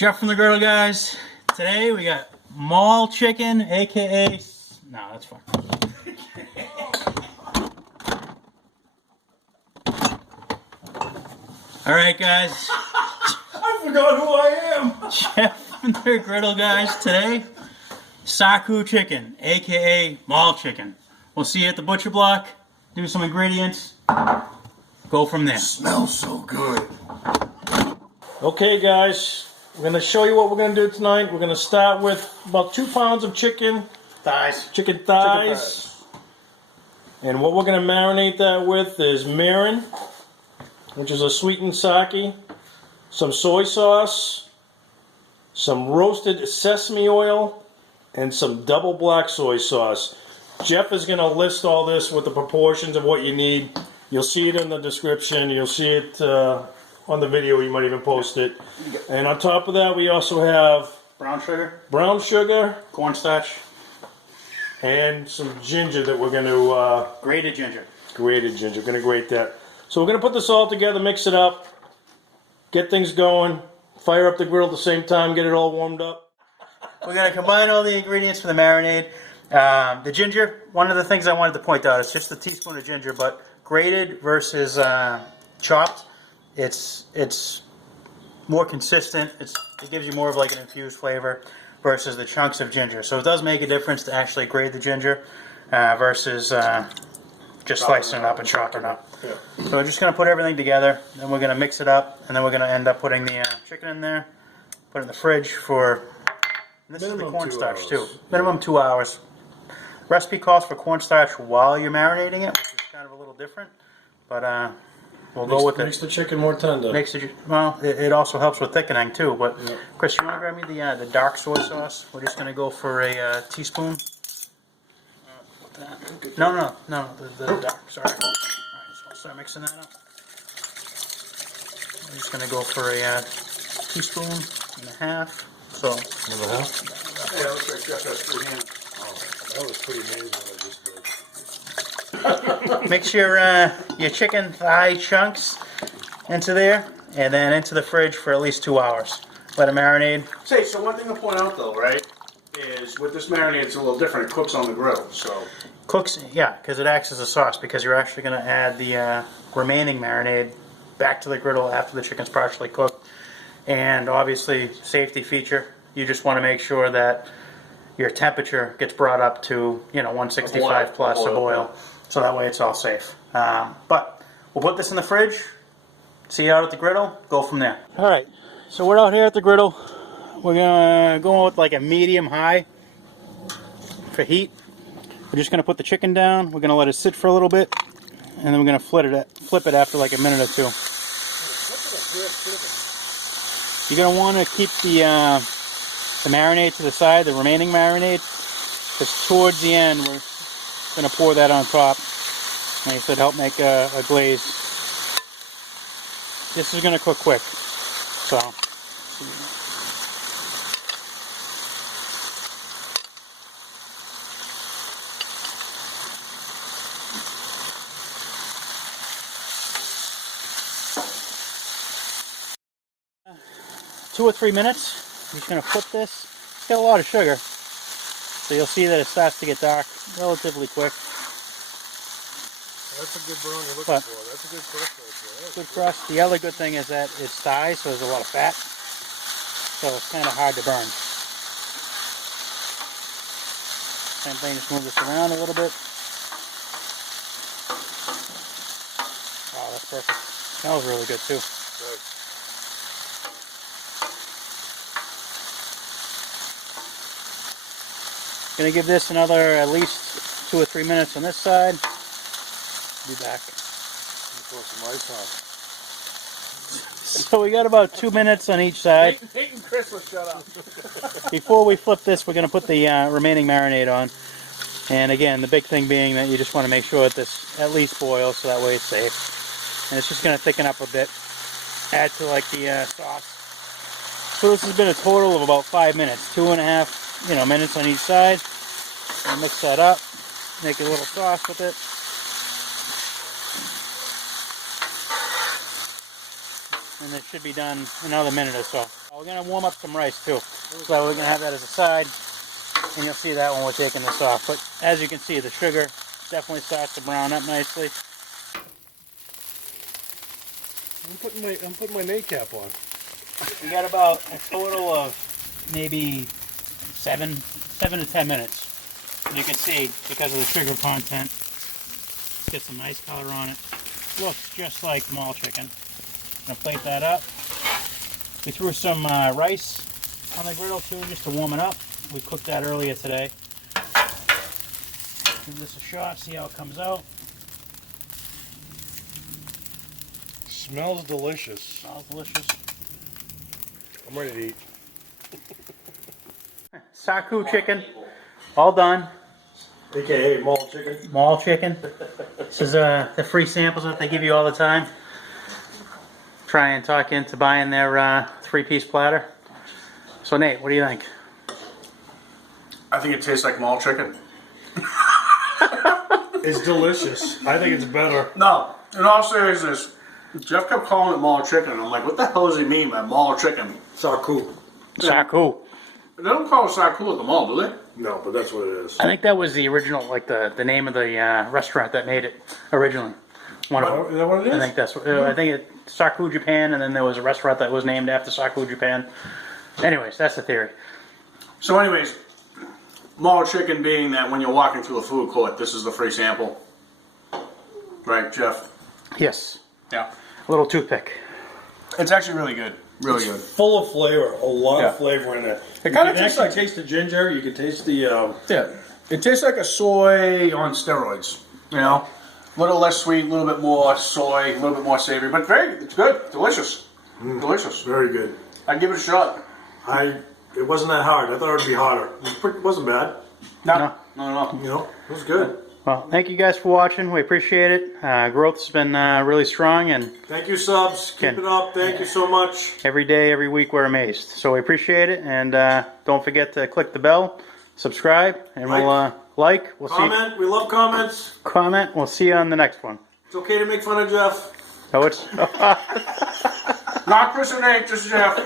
Jeff from the Griddle, guys. Today we got mall chicken, aka... No, that's fine. Alright, guys. I forgot who I am. Jeff from the Griddle, guys. Today, Sarku chicken, aka mall chicken. We'll see you at the butcher block, do some ingredients, go from there. Smells so good. Okay, guys, we're going to show you what we're going to do tonight. We're going to start with about 2 pounds of chicken Chicken thighs. And what we're going to marinate that with is mirin, which is a sweetened sake, some soy sauce, some roasted sesame oil, and some double black soy sauce. Jeff is going to list all this with the proportions of what you need. You'll see it in the description. You'll see it on the video. You might even post it. And on top of that, we also have brown sugar, cornstarch, and some ginger that we're going to... grated ginger. We're going to grate that. So we're going to put this all together, mix it up, get things going, fire up the grill at the same time, get it all warmed up. We're going to combine all the ingredients for the marinade. The ginger, one of the things I wanted to point out, is just a teaspoon of ginger, but grated versus chopped, it's more consistent. It gives you more of like an infused flavor versus the chunks of ginger. So it does make a difference to actually grate the ginger versus just slicing it up and chopping it up. Yeah. So we're just going to put everything together, then we're going to mix it up, and then we're going to end up putting the chicken in there, put it in the fridge for, this is the cornstarch too, minimum 2 hours. Recipe calls for cornstarch while you're marinating it, which is kind of a little different, but we'll go with it. Makes the chicken more tender. Well, it also helps with thickening too, but yeah. Chris, you want to grab me the dark soy sauce? We're just going to go for a teaspoon. No, the dark, sorry. Alright, so I'll start mixing that up. I'm just going to go for a teaspoon and a half. So, Another half? Yeah, it looks like Jeff has 3 hands. Oh, that was pretty amazing what I just did. mix your chicken thigh chunks into there, and then into the fridge for at least 2 hours. Let it marinate. Say, so one thing to point out though, right, is with this marinade it's a little different. It cooks on the grill, so... Cooks, yeah, because it acts as a sauce, because you're actually going to add the remaining marinade back to the griddle after the chicken's partially cooked. And obviously, safety feature, you just want to make sure that your temperature gets brought up to, 165 plus a boil, so that way it's all safe. But we'll put this in the fridge, see you out at the griddle, go from there. Alright, so we're out here at the griddle. We're going to go with like a medium-high for heat. We're just going to put the chicken down, we're going to let it sit for a little bit, and then we're going to flip it after like a minute or two. You're going to want to keep the marinade to the side, the remaining marinade, because towards the end we're going to pour that on top. Like I said, help make a glaze. This is going to cook quick, so... Two or 3 minutes. I'm just going to flip this. It's got a lot of sugar, so you'll see that it starts to get dark relatively quick. That's a good brown you're looking for. That's a good crust right there. Good crust. The other good thing is that it's thigh, so there's a lot of fat, so it's kind of hard to burn. Same thing, just move this around a little bit. Wow, that's perfect. Smells really good too. Good. Gonna give this another at least 2 or 3 minutes on this side. Be back. Pour some ice on. So we got about 2 minutes on each side. Peyton and Chris will shut up. Before we flip this, we're gonna put the remaining marinade on. And again, the big thing being that you just want to make sure that this at least boils, so that way it's safe. And it's just gonna thicken up a bit. Add to like the sauce. So this has been a total of about 5 minutes, 2.5 minutes on each side. And mix that up, make a little sauce with it. And it should be done another minute or so. we're gonna warm up some rice too. So we're gonna have that as a side, and you'll see that when we're taking this off. But as you can see, the sugar definitely starts to brown up nicely. I'm putting my nate cap on. We got about a total of maybe 7 to 10 minutes. And you can see, because of the sugar content, get some nice color on it. Looks just like mall chicken. Gonna plate that up. We threw some rice on the griddle too, just to warm it up. We cooked that earlier today. Give this a shot, see how it comes out. Smells delicious. Smells delicious. I'm ready to eat. Sarku chicken, all done. AKA mall chicken. Mall chicken. This is the free samples that they give you all the time. Try and talk into buying their 3-piece platter. So Nate, what do you think? I think it tastes like mall chicken. It's delicious. I think it's better. No, in all seriousness, Jeff kept calling it mall chicken. I'm like, what the hell does he mean by mall chicken? Sarku. Sarku. They don't call it Sarku at the mall, do they? No, but that's what it is. I think that was the original, like the name of the restaurant that made it originally. One of Is them. that what it is? I think that's. I think it Sarku Japan, and then there was a restaurant that was named after Sarku Japan. Anyways, that's the theory. So anyways, mall chicken being that when you're walking through a food court, this is the free sample. Right, Jeff? Yes, Yeah. a little toothpick. It's actually really good. Really good. Full of flavor. A lot Yeah. of flavor in it. It You kinda can tastes actually like- taste the ginger. You can taste the... Yeah. It tastes like a soy on steroids. You know? A little less sweet, a little bit more soy, a little bit more savory, but it's good. Delicious. Delicious. Very good. I'd give it a shot. It wasn't that hard. I thought it would be harder. It wasn't bad. No. You know, it was good. Well, thank you guys for watching. We appreciate it. Growth's been really strong, and Thank you, subs. Keep it up. Thank you so much. every day, every week, we're amazed. So we appreciate it, and don't forget to click the bell, subscribe, and we'll like. We'll Comment. We love comments. comment. We'll see you on the next one. It's okay to make fun of Jeff. So it's. Not Chris and Nate, just Jeff.